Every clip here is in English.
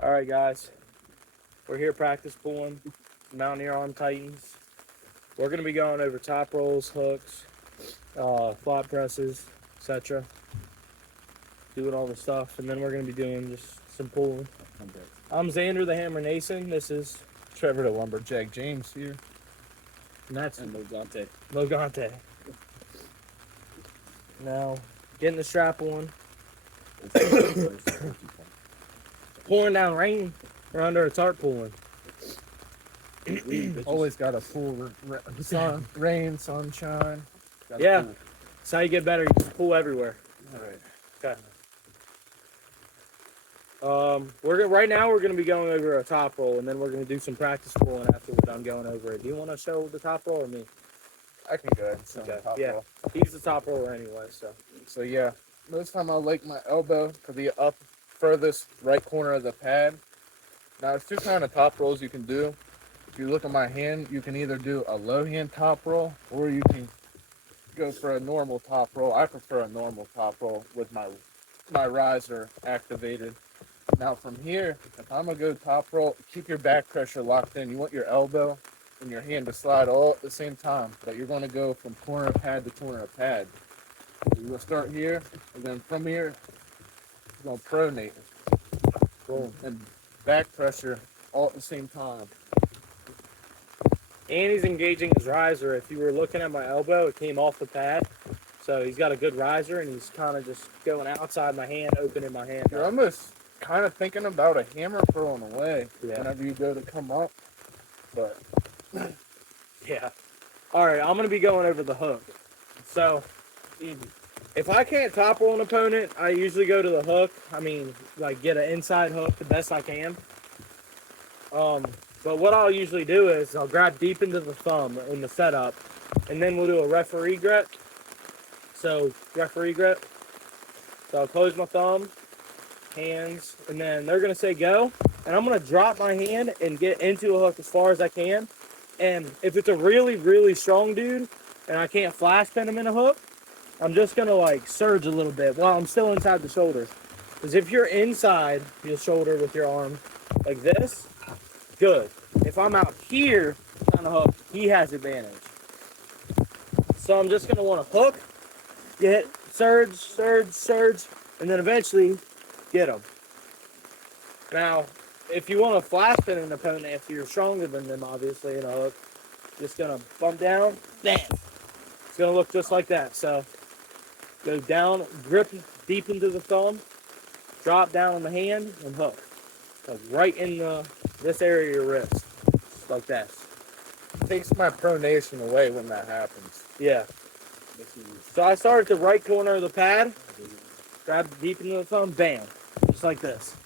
All right, guys, we're here practice pulling Mountaineer on Titans. We're going to be going over top rolls, hooks, flat presses, etc. Doing all the stuff, and then we're going to be doing just some pulling. I'm Xander the Hammer Nason. This is Trevor the Lumberjack James here. and that's Logante. Logante. Now, getting the strap on, pouring down rain. We're under a tarp pulling. Always got a full sun, rain, sunshine. Yeah. That's how you get better. You just pull everywhere. All right. Okay. Right now we're gonna be going over a top roll, and then we're gonna do some practice pulling after we're done going over it. Do you want to show the top roll or me? I can go ahead and show the top Yeah. roll. He's the top roller anyway, so. So yeah, most time I'll lay my elbow to the up furthest right corner of the pad. Now there's two kind of top rolls you can do. If you look at my hand, you can either do a low hand top roll or you can go for a normal top roll. I prefer a normal top roll with my riser activated. Now from here, if I'm gonna go top roll, keep your back pressure locked in. You want your elbow and your hand to slide all at the same time, but you're gonna go from corner of pad to corner of pad. So you're gonna start here, and then from here, you're gonna pronate. Boom. And back pressure all at the same time. And he's engaging his riser. If you were looking at my elbow, it came off the pad. So he's got a good riser, and he's kind of just going outside my hand, opening my hand. You're almost kind of thinking about a hammer throw in a way whenever you go to come up, but Yeah. All right, I'm going to be going over the hook. So if I can't top roll an opponent, I usually go to the hook. I mean, like get an inside hook the best I can. But what I'll usually do is I'll grab deep into the thumb in the setup, and then we'll do a referee grip. So referee grip. So I'll close my thumb, hands, and then they're going to say go. And I'm going to drop my hand and get into a hook as far as I can. And if it's a really, really strong dude and I can't flash pin him in a hook, I'm just going to like surge a little bit while I'm still inside the shoulder. Because if you're inside your shoulder with your arm like this, good. If I'm out here on a hook, he has advantage. So I'm just going to want to hook, get, surge, surge, surge, and then eventually get him. Now, if you want to flash pin an opponent, if you're stronger than them, obviously, in a hook, just going to bump down, bam. It's going to look just like that. So, go down, grip deep into the thumb, drop down on the hand, and hook. So right in this area of your wrist, like that. takes my pronation away when that happens. Yeah. So I start at the right corner of the pad, grab deep into the thumb, bam, just like this.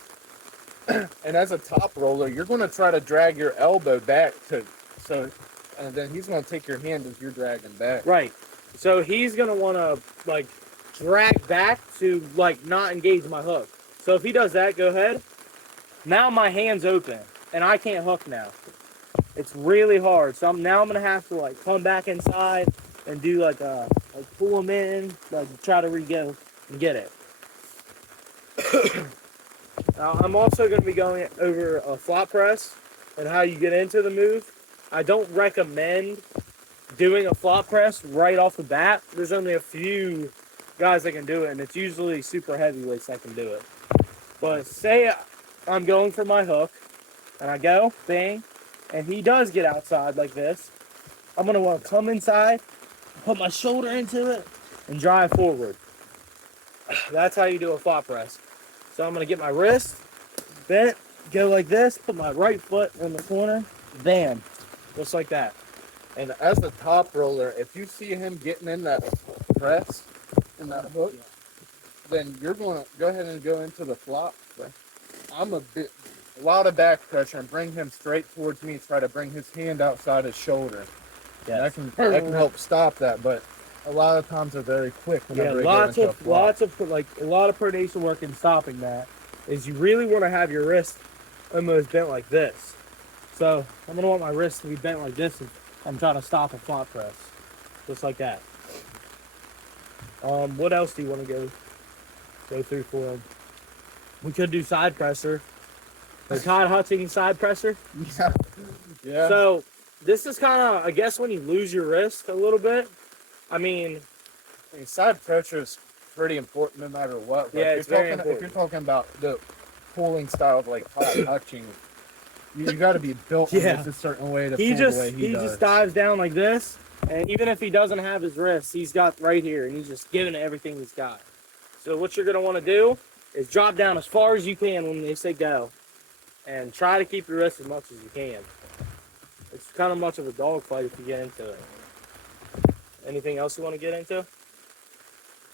And as a top roller, you're going to try to drag your elbow back and then he's going to take your hand as you're dragging back. Right. So he's going to want to, like, drag back to, like, not engage my hook. So if he does that, go ahead. Now my hand's open, and I can't hook now. It's really hard. So now I'm going to have to, like, come back inside and do, like pull him in, like, try to re-go and get it. Now, I'm also going to be going over a flop press and how you get into the move. I don't recommend doing a flop press right off the bat. There's only a few guys that can do it, and it's usually super heavyweights that can do it. But say I'm going for my hook, and I go, bang, and he does get outside like this. I'm going to want to come inside, put my shoulder into it, and drive forward. That's how you do a flop press. So I'm going to get my wrist bent, go like this, put my right foot in the corner, bam, just like that. And as a top roller, if you see him getting in that press, in that hook, then you're going to go ahead and go into the flop. I'm a lot of back pressure and bring him straight towards me, try to bring his hand outside his shoulder. Yeah, that can help stop that, but a lot of times they're very quick. Yeah, a lot of pronation work in stopping that is you really want to have your wrist almost bent like this. So I'm gonna want my wrist to be bent like this if I'm trying to stop a flop press, just like that. What else do you want to go through for him? We could do side presser. The Todd Hutchings side presser. Yeah. Yeah. So this is kind of, I guess, when you lose your wrist a little bit. I mean, Side pressure is pretty important no matter what. But Yeah, if it's you're very talking, if important. you're talking about the pulling style of like Todd Hutchings, you got to be built Yeah. almost a certain way to he pull the way just he he does. just dives down like this, and even if he doesn't have his wrist, he's got right here, and he's just giving it everything he's got. So what you're gonna want to do is drop down as far as you can when they say go, and try to keep your wrist as much as you can. It's kind of much of a dog fight if you get into it. Anything else you want to get into?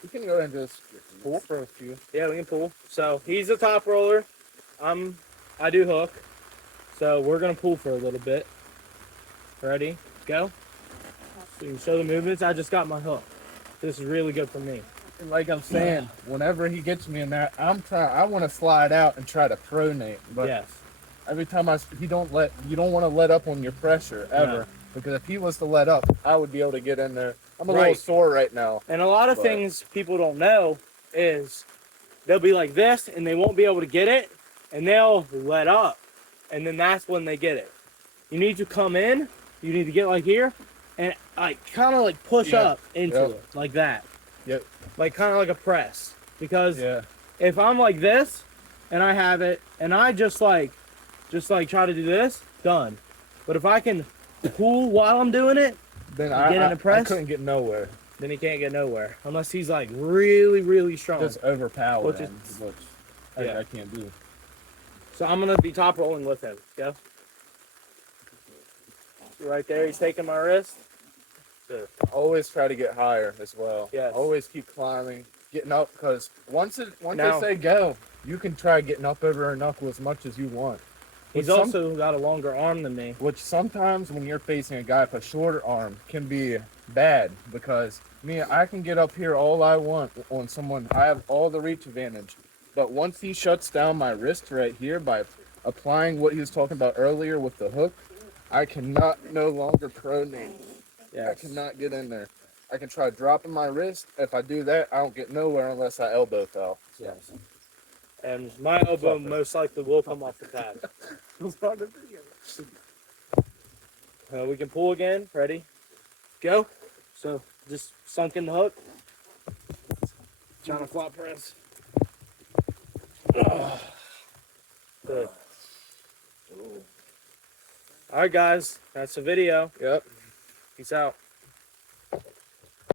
You can go and just pull for a few. Yeah, we can pull. So he's a top roller. I do hook. So we're gonna pull for a little bit. Ready? Go. So you can show the movements. I just got my hook. This is really good for me. And like I'm saying, whenever he gets me in there, I want to slide out and try to pronate. But Yes. every time you don't want to let up on your pressure ever. No. Because if he was to let up, I would be able to get in there. I'm a Right. little sore right now. And a lot of But- things people don't know is they'll be like this and they won't be able to get it, and they'll let up, and then that's when they get it. You need to come in. You need to get like here, and like kind of like push Yeah. up into Yep. it like that. Yep. Like kind of like a press. Because Yeah. if I'm like this and I have it and I just like try to do this, done. But if I can pull while I'm doing it, Then get in a I press? couldn't get nowhere. then he can't get nowhere unless he's like really, really strong. Just overpowered Which him, is- which Yeah. I can't do. So I'm gonna be top rolling with him. Go. Right there, he's taking my wrist. Good. Always try to get higher as well. Yes. Always keep climbing, getting up, because once Now- they say go, you can try getting up over her knuckle as much as you want. He's Which also got a longer arm than me. Which sometimes when you're facing a guy with a shorter arm can be bad, because I can get up here all I want on someone. I have all the reach advantage. But once he shuts down my wrist right here by applying what he was talking about earlier with the hook, I cannot no longer pronate. Yeah. I cannot get in there. I can try dropping my wrist. If I do that, I don't get nowhere unless I elbow fell. Yes. And my elbow most likely will come off the pad. We can pull again. Ready? Go. So just sunk in the hook. Trying to flop press. Good. All right, guys. That's the video. Yep. Peace out.